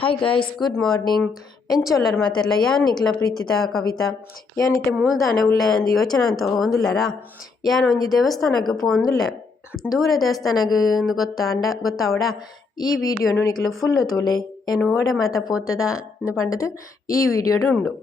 Hi guys, good morning. ಎಂಚೊಲ್ಲರು ಮಾತೆಲ್ಲ ಯಾನ್ ನಿಕ್ಲ ಪ್ರೀತಿದ ಕವಿತಾ ಯಾನಿತ್ತೆ ಮೂಲದಾನೆ ಉಳ್ಳೆ ಅಂದು ಯೋಚನೆ ಅಂತ ಒಂದುಲ್ಲರ ಯಾನ್ ಒಂಜಿ ದೇವಸ್ಥಾನಕ್ಕೆ ಪೋಂದುಲ್ಲೆ. ದೂರ ದೇವಸ್ಥಾನಕ್ಕೆ ಗೊತ್ತಾವಡ ಈ ವಿಡಿಯೋನು ನಿಕ್ಲು ಫುಲ್ ತೋಲೆ ಏನು ಓಡೆ ಮಾತ ಪೋತದ ಪಂಡದು ಈ ವಿಡಿಯೋಡು ಉಂಡು.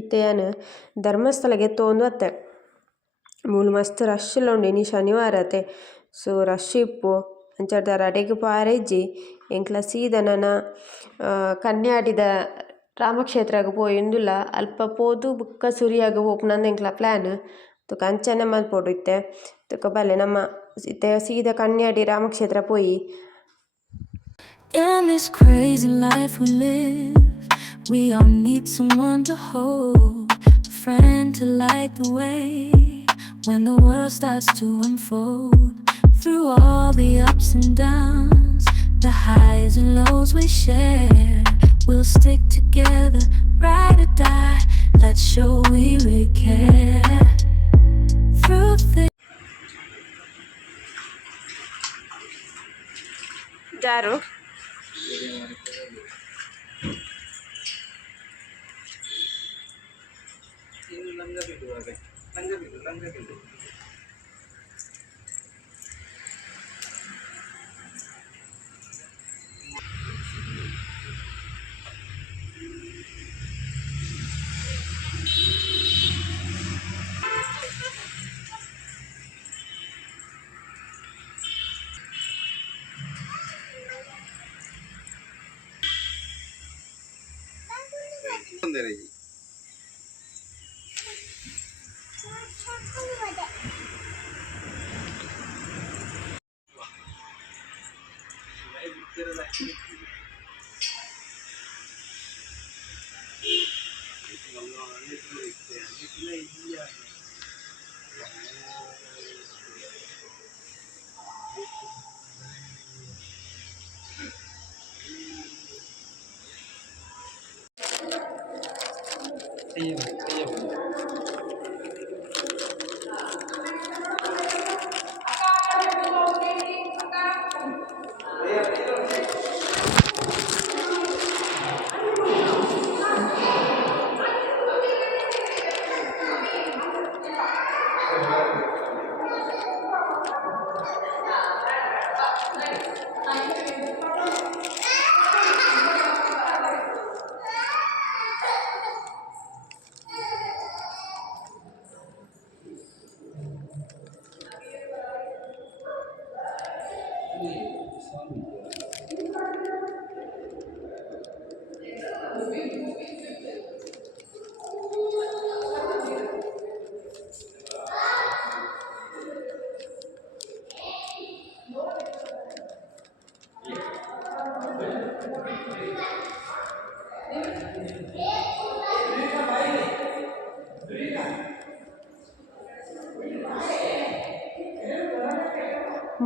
ಇತ್ತೆಯಾನು ಧರ್ಮಸ್ಥಳಗೆ ತೋಂದು ಅತ್ತೆ ಮೂಲು ಮಸ್ತ್ ರಶ್ ಎಲ್ಲ ಉಂಡು. ಇನಿ ಶನಿವಾರ ಅತ್ತೆ ಸೊ ರಶ್ ಇಪ್ಪು ಅಂಚಾದ ರಡೆಗೆ ಪಾರೆಜ್ಜಿ ಎಂಕ್ಲ ಸೀದ ನನ್ನ ಕನ್ಯಾಡಿದ ರಾಮಕ್ಷೇತ್ರಕ್ಕೆ ಪೋಯಿಂದುಲ್ಲ ಅಲ್ಪ ಪೋದು ಬುಕ್ಕ ಸುರಿಯಾಗ ಹೋಗ್ನಂದು ಎಂಕ್ಲ ಪ್ಲ್ಯಾನ್ ತುಕ ಅಂಚನೆ ಮಲ್ಪೊಡು ಇತ್ತೆ ತುಕ ಬಲ್ಲೆ ನಮ್ಮ ಇತ್ತೆ ಸೀದ ಕನ್ಯಾಡಿ ರಾಮಕ್ಷೇತ್ರ ಪೋಯಿ. In this crazy life we live, we all need someone to hold, a friend to light the way when the world starts to unfold. Through all the ups and downs, the highs and lows we share, we'll stick together, ride or die, let's show we really care. Through the ಜಾರು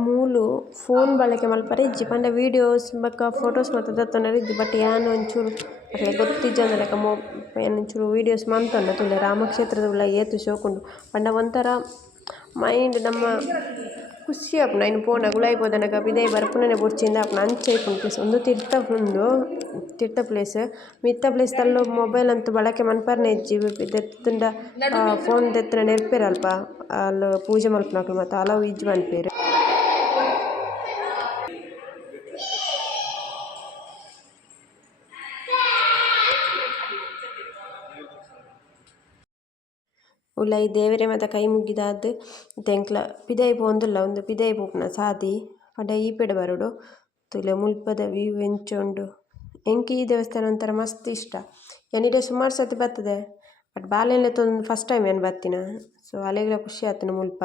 ಮೂಲು phone ಬಳಕೆ ಮಲ್ಪರೆ ಇಜ್ಜಿ ಪಂಡ videos ಬಕ್ಕ photos ಮಾತ್ರ ದತ್ತೊಂಡರೆ ಇಜ್ಜಿ but ಯಾನು ಒಂಚೂರು ಅಟ್ಲೆ ಗೊತ್ತಿಜ್ಜಂದ ಲೆಕ್ಕ ಏನು ಒಂಚೂರು ವೀಡಿಯೋಸ್ ಮಂತೊಂಡ ತುಲೆ ರಾಮಕ್ಷೇತ್ರದ ಉಳ್ಳ ಏತು ಶೋಕುಂಡು ಪಂಡ ಒಂಥರ ಮೈಂಡ್ ನಮ್ಮ ಖುಷಿ ಆಪುನ ಇನ್ನು ಪೋಂಡ ಗುಳಾಯ್ಬೋದನಗ ಬಿದೇ ಬರ್ಪುನನೆ ಬುಡ್ಚಿಂದ ಆಪುನ ಅಂಚೆ ಇಪ್ಪುಂಡು ಪ್ಲೇಸ್ ಒಂದು ತೀರ್ಥ ಪ್ಲೇಸ್ ಮಿತ್ತ ಪ್ಲೇಸ್ ತಲ್ಲು ಮೊಬೈಲ್ ಅಂತೂ ಬಳಕೆ ಮನ್ಪರ್ನೆ ಇಜ್ಜಿ ದೆತ್ತುಂಡ ಫೋನ್ ದೆತ್ತನ ನೆರ್ಪೇರಲ್ಪ ಅಲ್ಲಿ ಪೂಜೆ ಮಲ್ಪನಕ್ಲು ಮತ್ತು ಹಲವು ಇಜ್ಜಿ ಮನ್ಪೇರು. ಉಲಾಯಿ ದೇವರೇ ಮತ್ತು ಕೈ ಮುಗಿದಾದ ತೆಂಕ್ಲ ಪಿದೈ ಪೋಂದುಲ್ಲ ಒಂದು ಪಿದೈ ಪೋಪುನ ಸಾದಿ ಪಂಡ ಈಪೆಡ್ ಬರೋಡು ತುಲೆ ಮುಲ್ಪದ ವ್ಯೂ ಎಂಚುಂಡು. ಎಂಕಿ ಈ ದೇವಸ್ಥಾನ ಒಂಥರ ಮಸ್ತ್ ಇಷ್ಟ. ಯಾನಿಡೆ ಸುಮಾರು ಸತಿ ಬರ್ತದೆ ಬಟ್ ಬಾಲೆಲ್ಲ ತೊಂದು ಫಸ್ಟ್ ಟೈಮ್ ಏನು ಬರ್ತಿನ ಸೊ ಅಲೆಗಳ ಖುಷಿ ಆತನ ಮುಲ್ಪ.